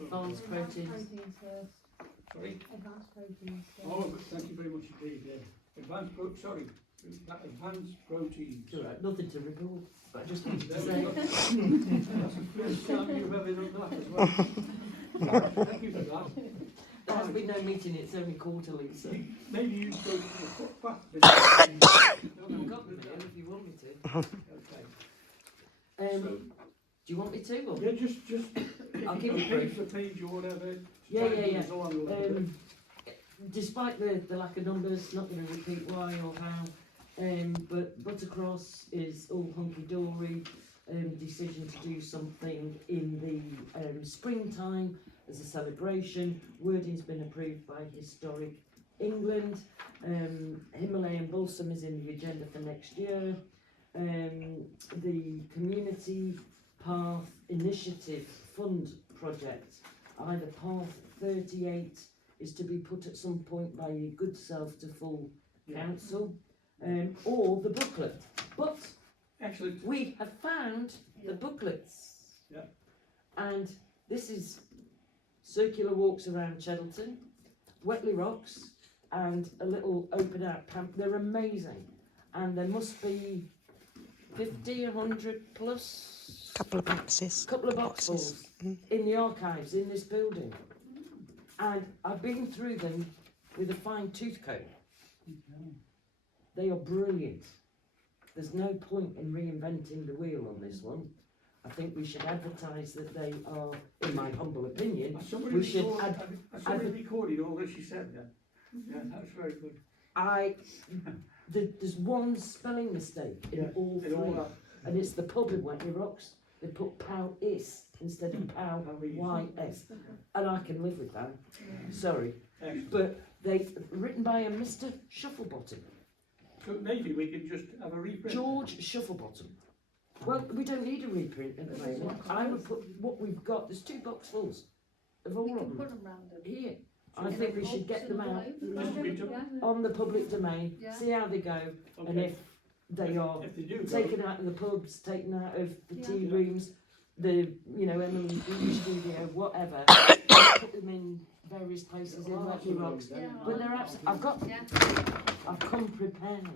Advanced proteins. Sorry? Advanced proteins. Oh, thank you very much indeed, yeah. Advanced proteins. Correct, nothing to report, but I just wanted to There say. we go. That's the first time you've ever done that as well. Thank you for that. There has been no meeting, it's only quarterly, so. Maybe you go to the footpath bit. I've got them here if you want me to. Okay. Do you want me to? Or? Yeah, just I'll if give you it go brief. page for page or whatever. Yeah, try and yeah, move yeah. us along a little bit. Despite the lack of numbers, not going to repeat why or how, but Buttercross is all hunky-dory. Decision to do something in the springtime as a celebration. Wording's been approved by Historic England. Himalayan Balsam is in the agenda for next year. The Community Path Initiative Fund project, either Path 38 is to be put at some point by your good self to full council, or the booklet. But Excellent. we have found the booklets. Yeah. And this is circular walks around Cheddleton, Wetley Rocks, and a little open out camp. They're amazing. And there must be 50, 100 plus. Couple of boxes. Couple of boxes in the archives in this building. And I've been through them with a fine tooth comb. They are brilliant. There's no point in reinventing the wheel on this one. I think we should advertise that they are, in my humble opinion, we should recorded all this you said there. Yeah, that's very good. There's one spelling mistake in all three, and it's the pub in Wetley Rocks. They put POW-IS instead of POW-YS, and I can live with that. Sorry, but they written by a Mr. Shufflebottom. So maybe we can just have a reprint. George Shufflebottom. Well, we don't need a reprint at the moment. I would put what we've got. There's 2 boxfuls of all of them here. I think we should get them out on the public domain, see how they go, and if they are taken out of the pubs, taken out of the tea rooms, the Emily's beauty studio, whatever, put them in various places in Wetley Rocks. But they're absolutely. I've come prepared.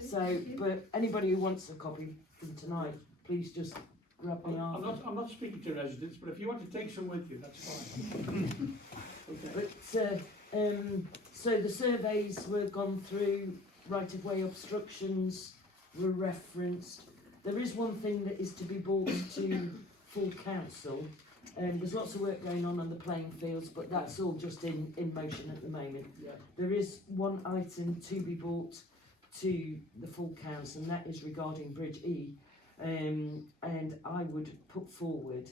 So, but anybody who wants a copy from tonight, please just grab me I'm after. not speaking to residents, but if you want to take some with you, that's fine. Okay. But so the surveys were gone through, right-of-way obstructions were referenced. There is one thing that is to be brought to full council. There's lots of work going on the playing fields, but that's all just in motion at the moment. Yeah. There is one item to be brought to the full council, and that is regarding Bridge E. And I would put forward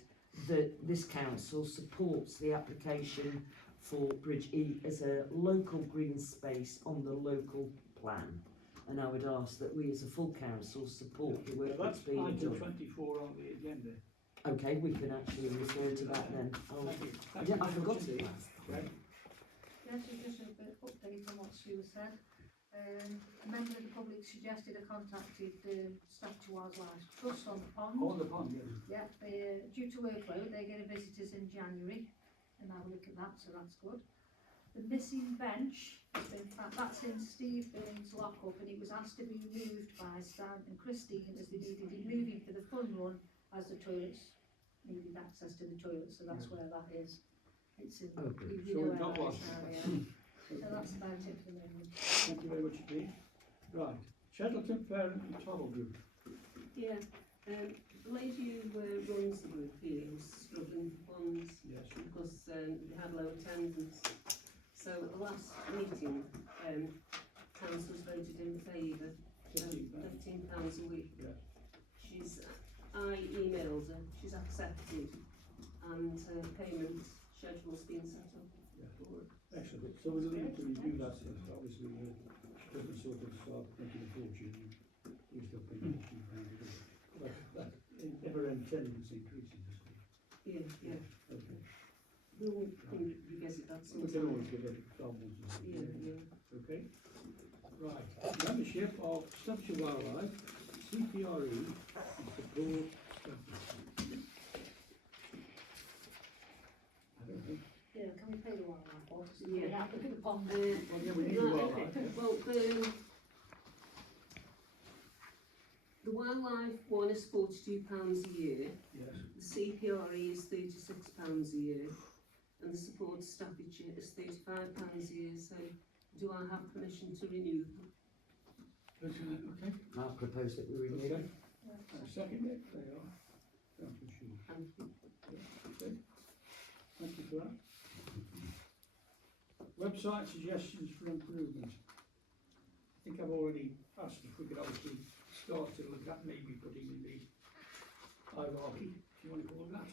that this council supports the application for Bridge E as a local green space on the local plan. And I would ask that we as a full council support the work that's being item done. 24 on the agenda. Okay, we can actually refer to that then. I forgot to ask. Right. Yes, just a bit of update on what Sue said. A member of the public suggested I contacted the Staffordshire Wildlife Trust on the pond. On the pond, yes. Yeah, due to workload, they're getting visitors in January, and have a look at that, so that's good. The missing bench, in fact, that's in Steve Burns' lockup, and it was asked to be removed by Stan and Christine as they needed it moving for the fun run, as the toilets needed access to the toilets, so that's where that is. It's in, we know where that is now, yeah. So that's about it for the moment. Thank you very much indeed. Right, Cheddleton Parent and Toddle Group. Yeah, the lady who runs the group here was struggling for funds because they had low attendance. So at the last meeting, councillors voted in favour of £15 a week. Yeah. I emailed her, she's accepted, and payment schedule's been set up. Excellent. So we'll need to review that, because obviously she doesn't sort of start making a fortune. We're still paying £15. That never-ending tendency increases, isn't it? Yeah. Okay. We'll revisit that We can always give it 12 months. Okay. Right. Membership of Staffordshire Wildlife, CPRE, is the board. wildlife officer. Yeah. Yeah, look at the pond. Well, yeah, we need Right, wildlife. okay. Well, the wildlife one is £42 a year, Yes. the CPRE is £36 a year, and the support Staffordshire is £35 a year, so do I have permission to renew them? Okay. I propose that we renew Okay. them. Second it, there you are. Councillor Shue. Thank you. Okay. Thank you for that. Website suggestions for improvement. I think I've already asked if we could obviously start to look at maybe putting in the hierarchy, if you want to call it that,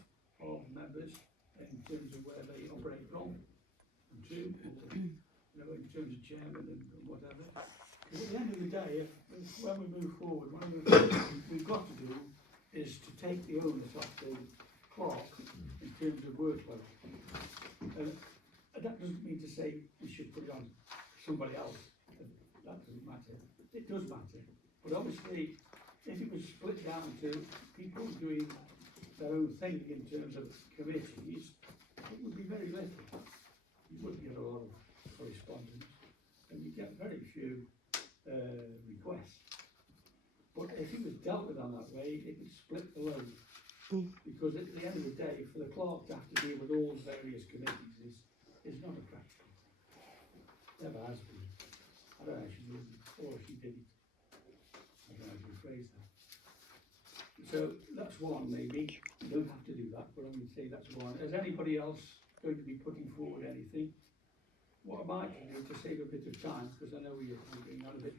of members in terms of where they operate from, and to, or, you know, in terms of chairman and whatever. Because at the end of the day, if when we move forward, one of the things we've got to do is to take the onus off the clerk in terms of workload. That doesn't mean to say we should put it on somebody else. That doesn't matter. It does matter. But obviously, if it was split down to people doing their own thing in terms of committees, it would be very little. You wouldn't get a lot of correspondence, and you get very few requests. But if it was dealt with on that way, it would split the load. Because at the end of the day, for the clerk to have to deal with all the various committees is not a practical thing. Never has been. I don't know if she did it, or if she did it. I don't know how to rephrase that. So that's one maybe. You don't have to do that, but I'm going to say that's one. Is anybody else going to be putting forward anything? What I might do to save a bit of time, because I know we're going on a bit.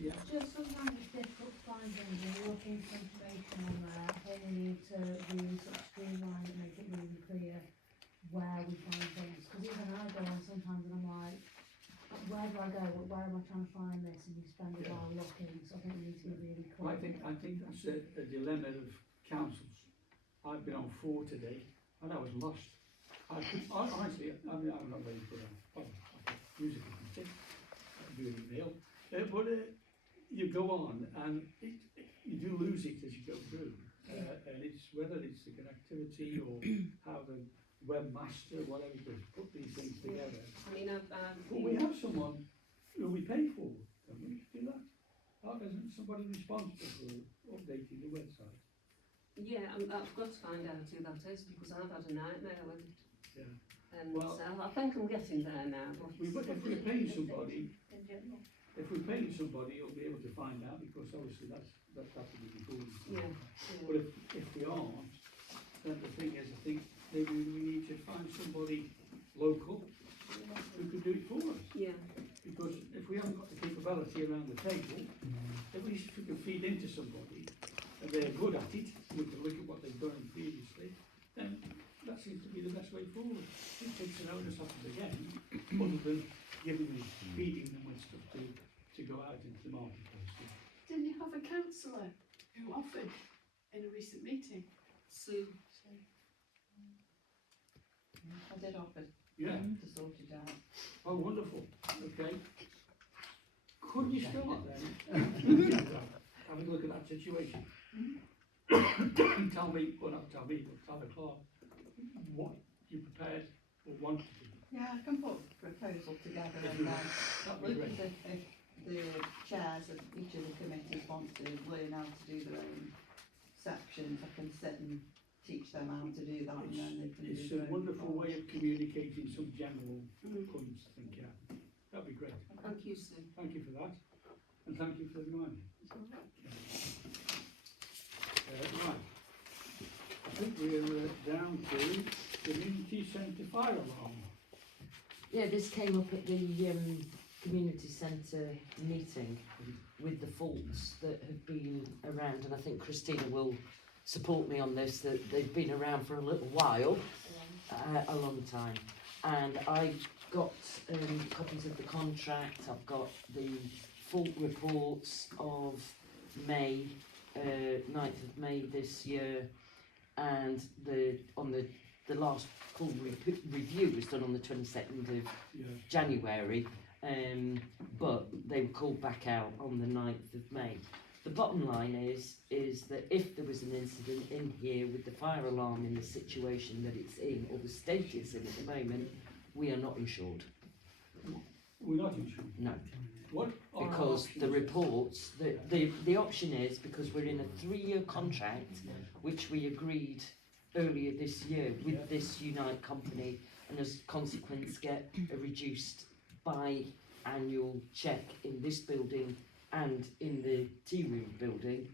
Yeah. Just sometimes it's difficult to find things, and you're looking for information on there, I think we need to really sort of streamline and make it really clear where we find things, because even I go on sometimes and I'm like, where do I go, where am I trying to find this, and you spend a while looking, so I think we need to be really clear. I think that's a dilemma of councils. I've been on 4 today, and I was lost. Honestly, I mean, I'm not ready for that. Oh, okay, musical thing. I do an email. But you go on, and you do lose it as you go through. And it's whether it's the connectivity or how the webmaster, whatever, does put these things together. I mean, But we have someone who we pay for, don't we, to do that? Isn't somebody responsible for updating the website? yeah, I've got to find out who that is, because I've had a nightmare with it. Yeah. And Well- so I think I'm getting there now. But If we're paying somebody, In general. if we're paying somebody, you'll be able to find out, because obviously that's have to be recorded. Yeah, But if we aren't, then the thing is, I think maybe we need to find somebody local who could do it for us. yeah, Because if we haven't got the capability around the table, at least if we can feed into somebody and they're good at it, we can look at what they've done previously, then that seems to be the best way forward. It takes an onus off them again, other than feeding them with stuff to go out into the marketplace. Didn't you have a councillor who offered in a recent meeting? Sue. I did offer Yeah. to sort it out. Oh, wonderful. Okay. Could you start then? Having a look at that situation. Tell me, well, not tell me, but tell the clerk what you prepared or want to do. Yeah, I can put a proposal together If and you- then That'd be look great. as if the chairs of each of the committees want to learn how to do their own sections, I can sit and teach them how to do that, and then they can do It's their a own wonderful part. way of communicating some general Mm. points, I think, yeah. That'd be great. Thank you, Sue. Thank you for that. And thank you for the reminder. Right. I think we're down to community centre fire alarm. Yeah, this came up at the community centre meeting with the faults that have been around, and I think Christina will support me on this, that they've been around for a little while, a long time. And I got copies of the contract, I've got the fault reports of May, 9th of May this year, and the last full review was done on the 22nd of Yeah. January, but they were called back out on the 9th of May. the bottom line is that if there was an incident in here with the fire alarm in the situation that it's in, or the state it's in at the moment, we are not insured. We're not insured. No. What are our Because the options? reports, the option is, because we're in a 3-year contract, which we agreed earlier this year with this Unite company, and as a consequence get a reduced bi-annual check in this building and in the tea room building.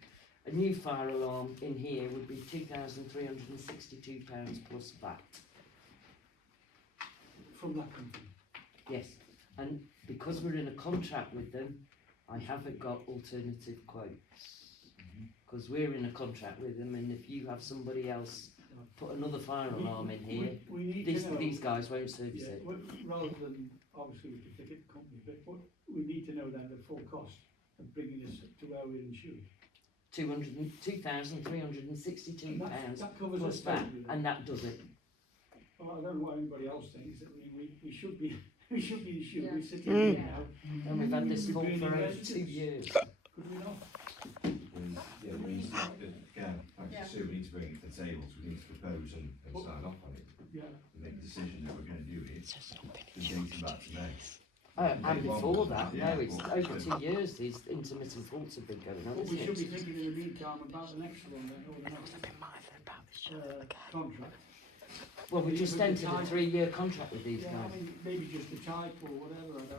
A new fire alarm in here would be £2,362 plus VAT. From that company. Yes, and because we're in a contract with them, I haven't got alternative quotes. Because we're in a contract with them, and if you have somebody else put another fire alarm in here, We need to know, these guys won't service yeah, it. rather than obviously with the ticket company, but what we need to know then the full cost of bringing us to where we're insured. £2,362 And that covers plus us VAT, totally. and that does it. Well, I don't know what anybody else thinks. I mean, we should be we should be insured. Yeah. We're sitting here now. And we've had this We've fault been for in over residence. 2 years. Could we not? We need to, again, like Yeah. I say, we need to bring it to the table, so we need to propose and sign off on it, Yeah. and make a decision that we're going to do it. The date about today. And before that, Yeah, no, it's but- over 2 years these intermittent faults have been going on, But we isn't should be it? thinking in the meantime about the next one then, or the next contract. Well, we just Even the entered a type- 3-year contract with these Yeah, guys. I mean, maybe just the type or whatever, I don't know.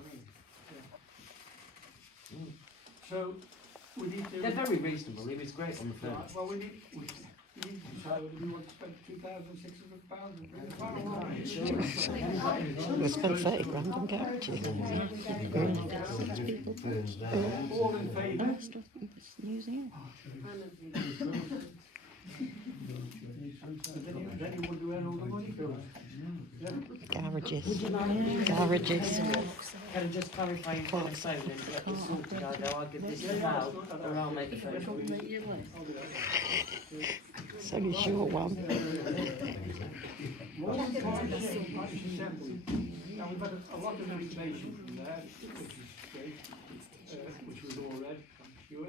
Yeah. Mm. So, we need to. They're very reasonable, he was great on the phone. Right, well, we need to decide whether we want to spend £2,600 and bring the fire alarm. We spent 30 grand on garages. All in favour? Museum. Then you wonder where all the money goes. Yeah. Garages. Would you like Garages. Can I just clarify your phone and let this sorted out, though I'll give this to Val, or I'll make the phone call. It's only a short one. More than Parish Assembly. Now, we've had a lot of information from there, which is great, which we've all read, I'm sure.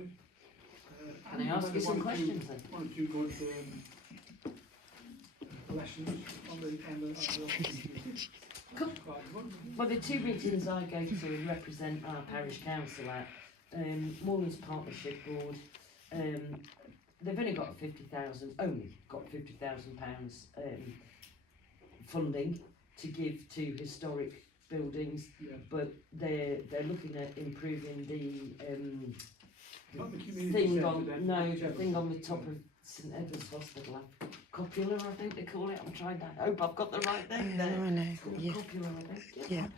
Can I ask you some questions then? One or two good lessons on the Cool. Well, the 2 meetings I go to and represent our parish council at, Moorlands Partnership Board, they've only got £50,000 funding to give to historic buildings, Yeah. but they're looking at improving the Not the community thing centre on, then, no, the Cheddleton. thing on the top of St Edward's Hospital, copula I think they call it, I'm trying to hope I've got the right name there. I know. It's called Yeah. copula, I think. Yeah.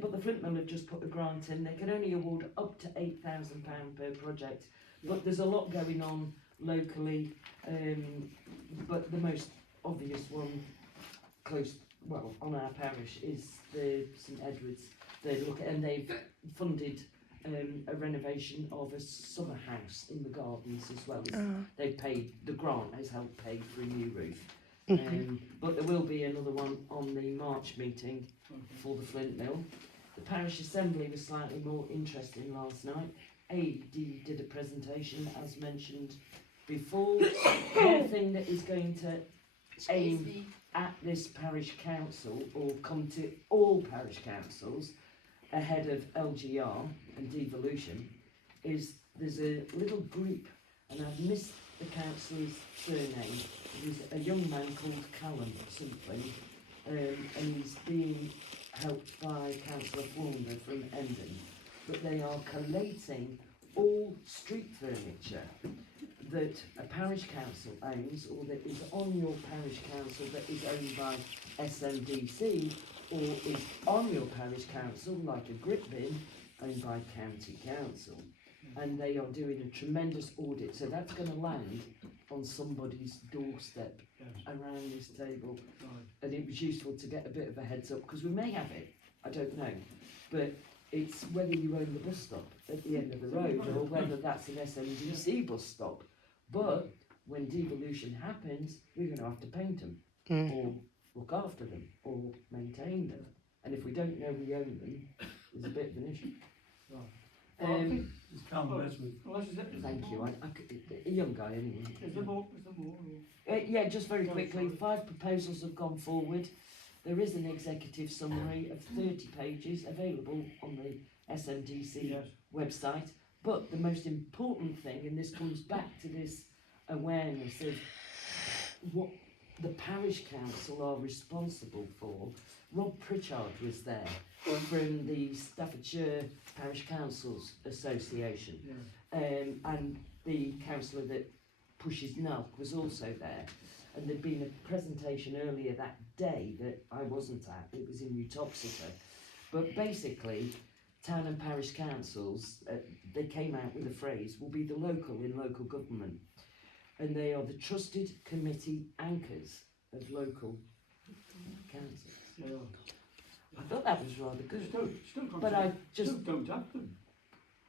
But the Flint Mill have just put a grant in. They can only award up to £8,000 per project. But there's a lot going on locally. But the most obvious one, on our parish, is the St Edward's. And they've funded a renovation of a summer house in the gardens as well. They've paid, the grant has helped pay for a new roof. But there will be another one on the March meeting for the Flint Mill. The parish assembly was slightly more interesting last night. AD did a presentation, as mentioned before. One thing that is going to aim at this parish council, or come to all parish councils ahead of LGR and devolution, is there's a little group, and I've missed the councillor's surname. He's a young man called Callum something, and he's being helped by Councillor Flounder from Endon, but they are collating all street furniture that a parish council owns, or that is on your parish council that is owned by SMDC, or is on your parish council, like a grip bin, owned by county council. And they are doing a tremendous audit, so that's going to land on somebody's doorstep around this table. And it was useful to get a bit of a heads up, because we may have it, I don't know, but it's whether you own the bus stop at the end of the road, or whether that's an SMDC bus stop. But when devolution happens, we're going to have to paint them, or look after them, or maintain them. And if we don't know we own them, there's a bit of an issue. Well, I Um, think, unless is it, Thank you. A young guy anyway. is there more, or? Yeah, just very quickly, 5 proposals have gone forward. There is an executive summary of 30 pages available on the SMDC Yes. website. But the most important thing, and this comes back to this awareness of what the parish council are responsible for. Rob Pritchard was there from the Staffordshire Parish Councils Association, and the councillor that pushes NUC was also there. And there'd been a presentation earlier that day that I wasn't at, it was in Utoxeter. But basically, town and parish councils, they came out with a phrase, will be the local in local government. And they are the trusted committee anchors of local councils. Yeah. I thought that was rather good. Still But I just, still don't have them.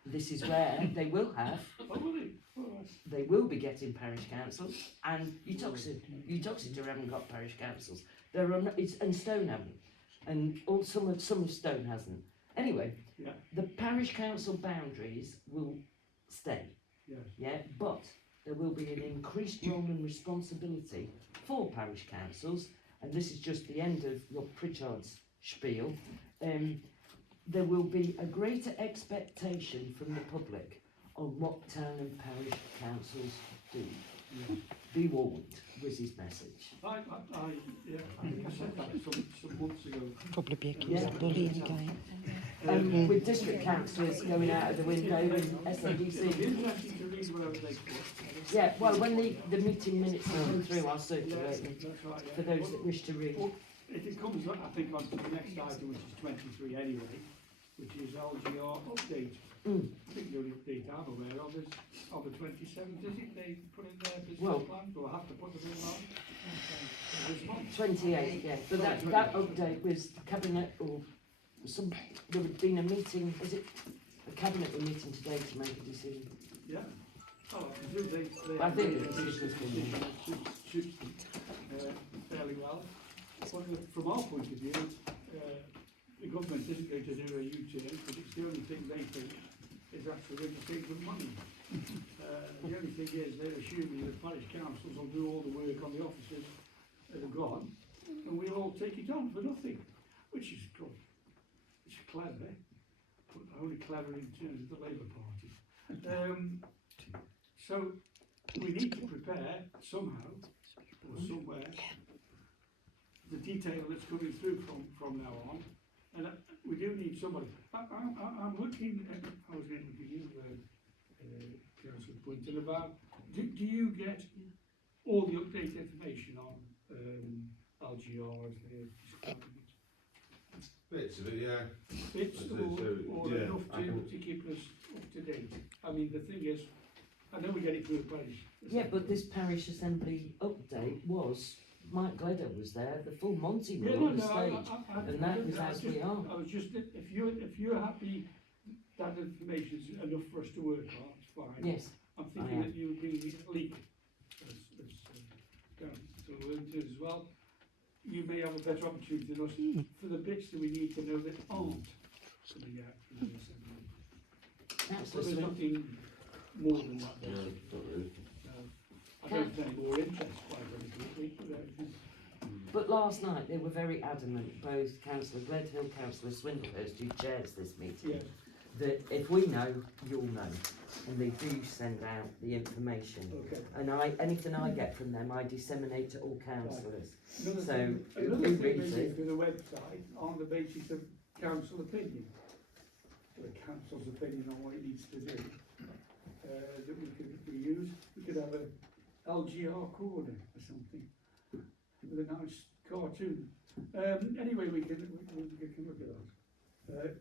this is where they will have, Oh, will they? Oh, they will be getting parish councils, and Utoxeter haven't got parish councils. There are, and Stone haven't, and all, some of Stone hasn't. Anyway, Yeah. the parish council boundaries will stay, yes. yeah, but there will be an increased role and responsibility for parish councils, and this is just the end of Rob Pritchard's spiel. There will be a greater expectation from the public on what town and parish councils do. Yeah. Be warned was his message. I think I said that some months ago. Probably be accused of bullying again. With district councillors going out of the window and It'll be SMDC. interesting to read whatever they put. Yeah, well, when the meeting minutes come through, I'll circulate Yes, them that's right, yeah. for those that wish to read. Well, it comes, I think, on to the next item, which is 23 anyway, which is LGR update. Mm. I think the only update I'm aware of is on the 27th, is it? They put in their business Well- plan, or have to put them in on this month. 28, yeah, but that update was cabinet or there had been a meeting, is it? The cabinet were meeting today to make a decision. Yeah. Oh, I presume they I think have the made a decision's been decision made. that suits them fairly well. But from our point of view, the government isn't going to do a U-turn, because it's the only thing they think is actually going to save them money. The only thing is they're assuming that parish councils will do all the work on the officers that are gone, and we'll all take it on for nothing, which is good. It's clever, but only clever in terms of the Labour Party. So we need to prepare somehow, or somewhere, the detail that's coming through from now on, and we do need somebody. I'm looking at, I was going to give you Councillor Poynton about, do you get all the update information on LGR as they're describing it? Bits of it, yeah. Bits or yeah, enough to keep us up to date? I mean, the thing is, I know we get it through the parish. Yeah, but this parish assembly update was, Mike Gledder was there, the full Monty were on the stage, and that was as we are. I was just, if you're happy that information's enough for us to work on, it's fine. Yes, I'm I thinking am. that you would be legal as as well. You may have a better opportunity than us for the bits that we need to know that aren't coming out from the assembly. Councillor But there's Swin. nothing more than that. Yeah, not really. I don't have any more interest, quite honestly, but But last night they were very adamant, both Councillor Gledhill, Councillor Swindlehurst, who chairs this meeting, yes. that if we know, you'll know. And they do send out the information. Okay. And anything I get from them, I disseminate to all councillors. Another So, thing, who another thing reads they do it? through the website on the basis of council opinion, the council's opinion on what it needs to do, that we could use. We could have a LGR corner or something with a nice cartoon. Anyway, we can look at that.